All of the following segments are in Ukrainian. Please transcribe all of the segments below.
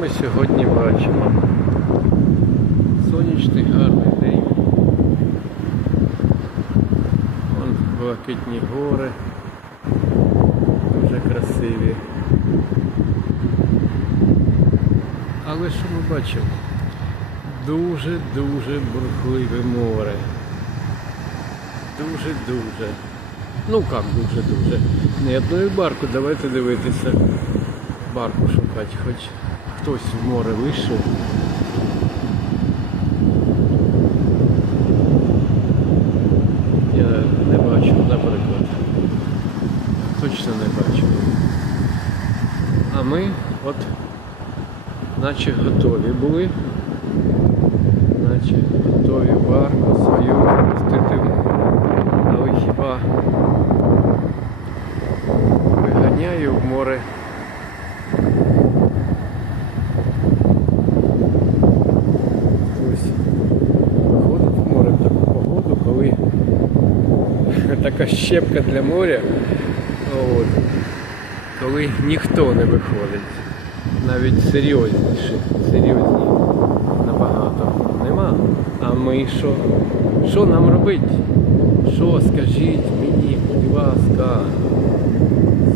ми сьогодні бачимо? Сонячний гарний день. Вон блакитні гори. Дуже красиві. Але що ми бачимо? Дуже-дуже бурхливе море. Дуже-дуже. Ну як дуже-дуже. Не одною барку, давайте дивитися. Барку шукати, хоч хтось в море вийшов. Я не бачу, наприклад. Точно не бачу. А ми от наче готові були. Наче готові барку свою пустити. Але хіба виганяю в море. Хтось виходить в море в таку погоду, коли така щепка для моря. От. Коли ніхто не виходить. Навіть серйозніші, серйозні набагато нема. А ми що? Що нам робити? Що скажіть мені, будь ласка.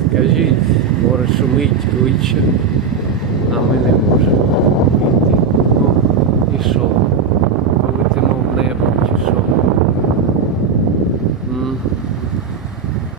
Скажіть, море шумить, кличе.